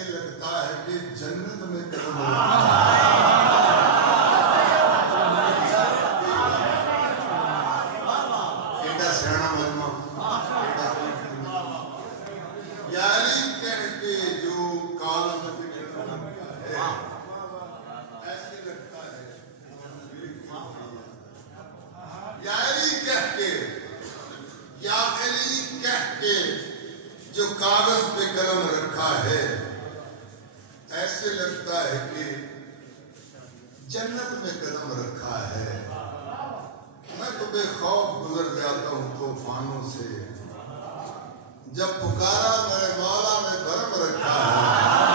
ایسے لگتا ہے کہ جنت میں قدم ایڈا سیاح مجمع یاری کہہ کے جو کالم پہ قدم رکھا ہے ایسے لگتا ہے یاری کہہ کے یا علی کہہ کے جو کاغذ پہ قلم رکھا ہے ایسے لگتا ہے کہ جنت میں قدم رکھا ہے میں تو بے خوف گزر جاتا ہوں طوفانوں سے جب پکارا میرے مولا نے برم رکھا ہے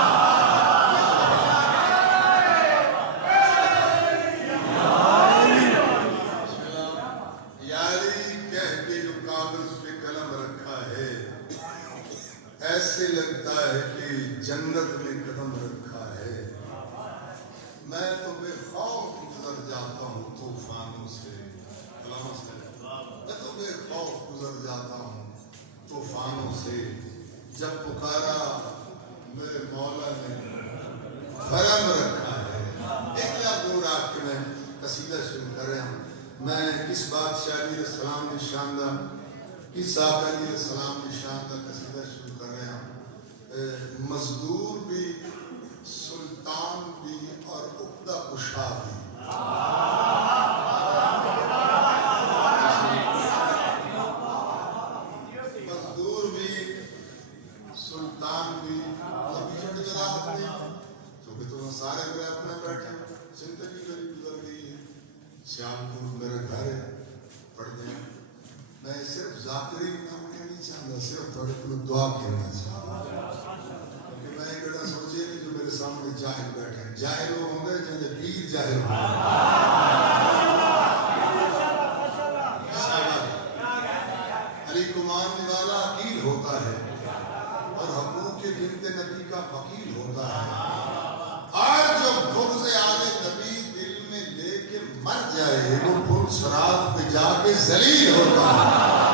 ایسے لگتا ہے کہ جنت میں قدم رکھا ہے میں تو بے خوف گزر جاتا ہوں طوفانوں سے میں تو بے خوف گزر جاتا ہوں طوفانوں سے جب پکارا میرے مولا نے برم رکھا ہے ایک لاکھ دور آ کے میں قصیدہ شروع کر رہا ہوں میں کس بادشاہ علیہ السلام نے شاندار کس آقا علیہ السلام نے شاندار قصیدہ شروع کر رہے ہیں مزدور بھی سلطان بھی اور عقدہ کشا بھی مزدور بھی سلطان بھی اور پیچھے جناب نہیں کیونکہ تو سارے میرے اپنے بیٹھے زندگی میری گزر گئی ہے شام کو میرا گھر ہے پڑھ دیں میں صرف ذاکری نام نہیں چاہتا صرف تھوڑے کو دعا کرنا چاہتا کیونکہ میں ایک بڑا سوچے نہیں جو میرے سامنے جاہل بیٹھے ہیں جاہل وہ ہوں گے جنہیں پیر جاہل ہوں علی کمان نوالا عقیل ہوتا ہے اور حقوق بنت نبی کا وکیل ہوتا ہے اور جو بغض آل نبی دل میں لے کے مر جائے وہ پھر سرات پہ جا کے ذلیل ہوتا ہے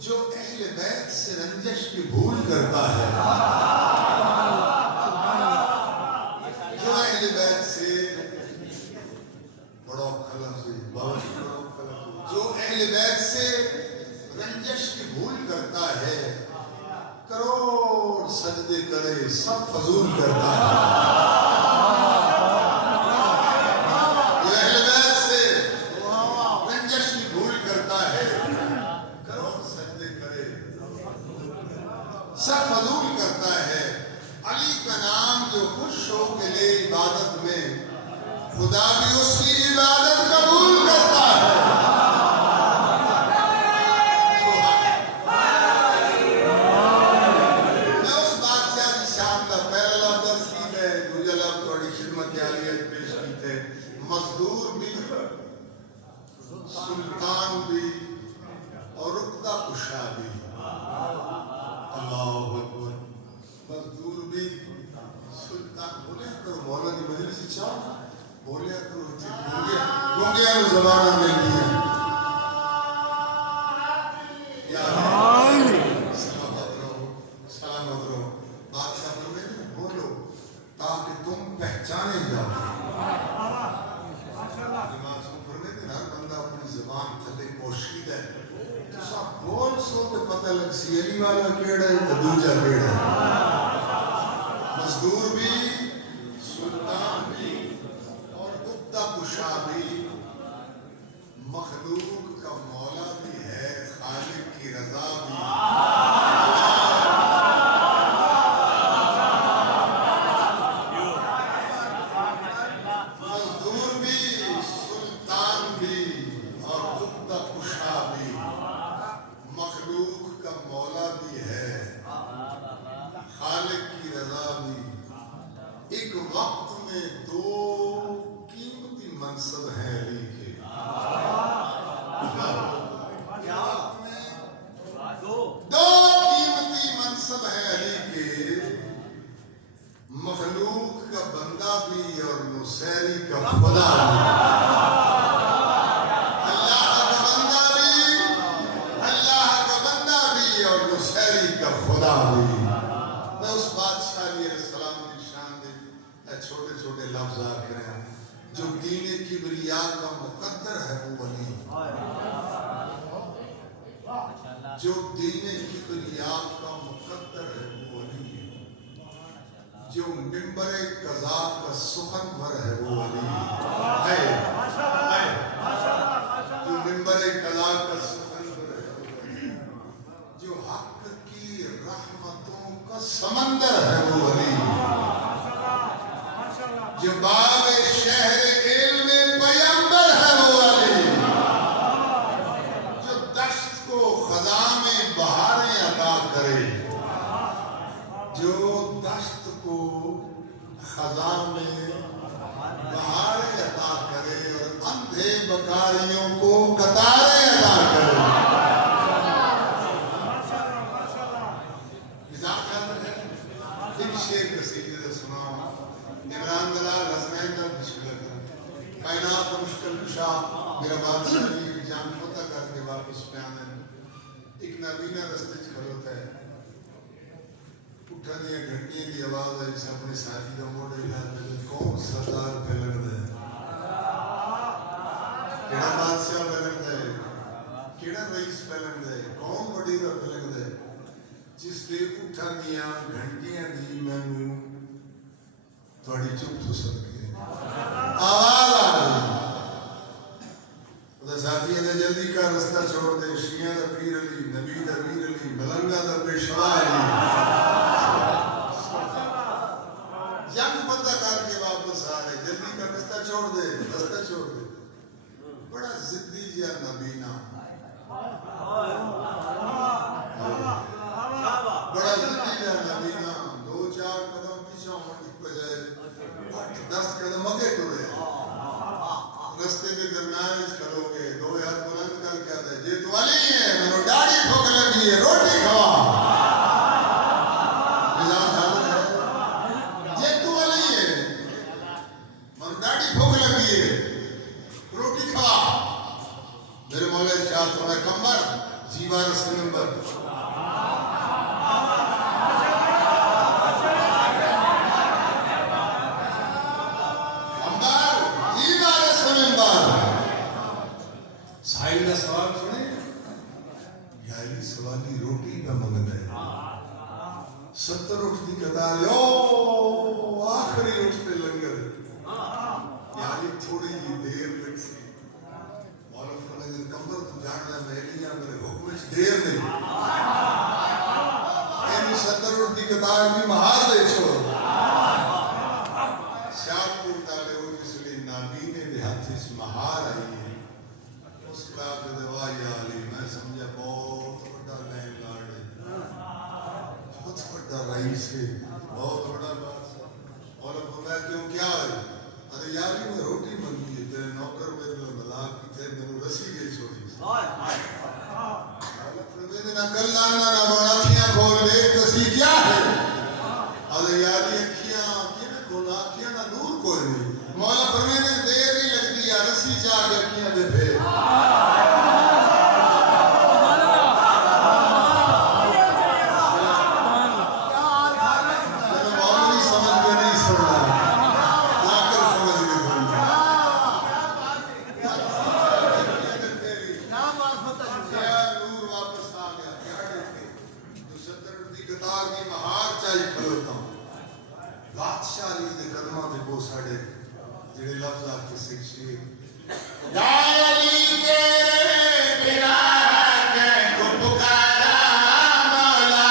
جو اہل بیت سے رنجش کی بھول کرتا ہے جو اہل بیت سے بڑا خلف جو اہل بیت سے رنجش کی بھول کرتا ہے کروڑ سجدے کرے سب فضول کرتا ہے سب فضول کرتا ہے علی کا نام جو خوش ہو کے لے عبادت میں خدا بھی اس کی عبادت قبول کرتا ہے میں اس بادشاہ کی شان کا پہلا لفظ درس کی ہے دوسرا لفظ تھوڑی خدمت عالیت پیش کی تھے مزدور بھی سلطان بھی اور عقدہ کشا بھی اللہ اکبر مزدور بھی سلطان بولے کرو مولا کی مجلس چاہو بولے کرو گونگے زبانہ ملتی ہے یا سلامت رہو بادشاہ فرمائے بولو تاکہ تم پہچانے جاؤ معصوم فرمائے ہر بندہ اپنی زبان تھلے پوشید ہے بول سو تو پتہ لگ سی علی والا کیڑا ہے تو دوجا کیڑا ہے مزدور بھی سلطان بھی اور عقدہ کشا بھی مخلوق کا مولا بھی ہے خالق کی رضا بھی میں دو قیمتی منصب ہیں علی کے. دو قیمتی منصب ہیں علی کے، مخلوق کا بندہ بھی اور نصیری کا خدا بھی. اللہ کا بندہ بھی اور نصیری کا خدا بھی. میں اس بادشاہ علیہ السلام کی شان دے چھوٹے چھوٹے لفظ آکھ رہے ہیں. جو دین کبریا کا مقدر ہے وہ ولی. جو دین کبریا کا مقدر ہے وہ ولی. جو منبر قضا کا سخنور ہے وہ ولی ہے. جو منبر قضا کا سخنور ہے وہ ولی. جو حق کی رحمتوں کا سمندر ہے وہ ولی. جو باب شہر علم پیمبر ہے وہ ولی. جو دشت کو خزاں میں بہاریں عطا کرے. جو دشت کو خزاں میں بہاریں عطا کرے اور اندھے بکاریوں کو قطاریں عطا کرے. ایک شعر قصیدے سے سناؤں. عمران دلال حسنین کا مشکل کر کائنات کا مشکل کشا میرا بادشاہ کی جان فتح کر کے واپس پہ آنے. ایک نابینا رستے کھلوتا ہے. اٹھا دیا گھنٹیاں کی آواز ہے جسے اپنے ساتھی کا موڑے لاتے ہیں. کون سردار پہ لگ دے, کیڑا بادشاہ پہ لگ دے, کیڑا رئیس پہ لگ دے, کون وڈیر پہ لگ دے. جس لئے اٹھا دیا گھنٹیاں دی میں نوں تھوڑی چپ تو سکے آواز آ رہی. خدا ساتھی نے جلدی کا رستہ چھوڑ دے. شیعہ دا پیر علی, نبی دا پیر علی, ملنگا دا پیشوا علی. جنگ پتہ کر کے واپس آ رہے. جلدی کا رستہ چھوڑ دے, رستہ چھوڑ دے. بڑا ضدی جیا نبینا, بڑا ضدی جیا نبینا. 2-4 قدم پیچھے ہونے کی بجائے 8-10 قدم آگے ٹرے. رستے کے درمیان اس کھلو گے. 2 ہاتھ بلند کر کے آتا ہے. جے تو علی ہے میں نے ڈاڑی بھوک لگی ہے روٹی کھوا. مزاج حالت ہے. جے تو علی ہے میں نے ڈاڑی بھوک لگی ہے روٹی کھوا. میرے مولا ارشاد فرمائے کمبر زیبا رسول نمبر. سائل کا سوال سنے. یاری سوالی روٹی کا منگل ہے. 70 اٹھ دی قطار یو آخری اٹھ پہ لنگر. یاری تھوڑی جی دیر لگ سی. مولا فرمائے دن کمبر تو جاننا میلیاں میرے حکم اس دیر نہیں. اینی 70 اٹھ دی قطار بھی مہار دے چھوڑ. شاپ کو ڈالے ہو جس لئے نابینے دے ہاتھ اس مہار آئی ہے. اس کا دعا یا علی میں سمجھا بہت بڑا لین لارڈ ہے, بہت بڑا رئیس ہے, بہت بڑا بات. اور اب میں کیوں کیا ہے. ارے یاری میں روٹی بنتی ہے تیرے نوکر میرے لئے ملاق کی تھے میں نے رسی گئی چھوڑی. میں نے نہ کل لانا نہ بڑا کھیاں کھول لے کسی کیا ہے. ارے یاری کھیاں کیوں کھول آکھیاں نہ نور کوئی نہیں. مولا فرمائے نے دیر نہیں لگتی یا رسی چاہ کے کھیاں دے پھر. بادشاہ علی دے قدمہ دے بو ساڑے جڑے لفظ آکے سکشی. یا علی تیرے بنا کے کو پکارا مولا.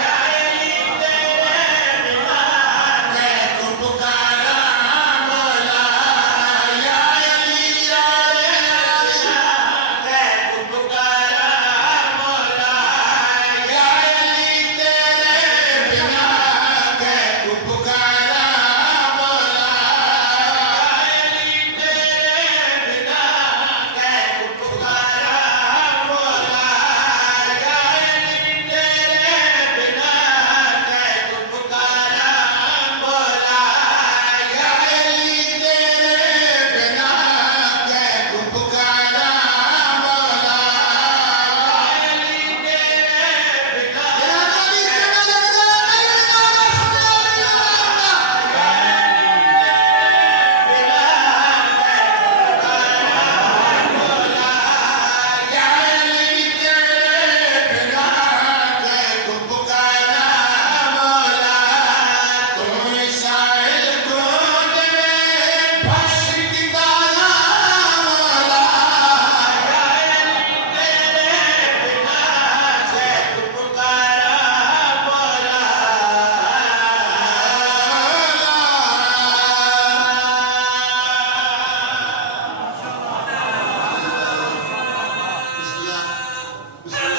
یا علی تیرے بنا کے کو پکارا مولا. یا علی کے کو پکارا مولا. یا علی تیرے بنا کے کو پکارا مولا. بسم اللہ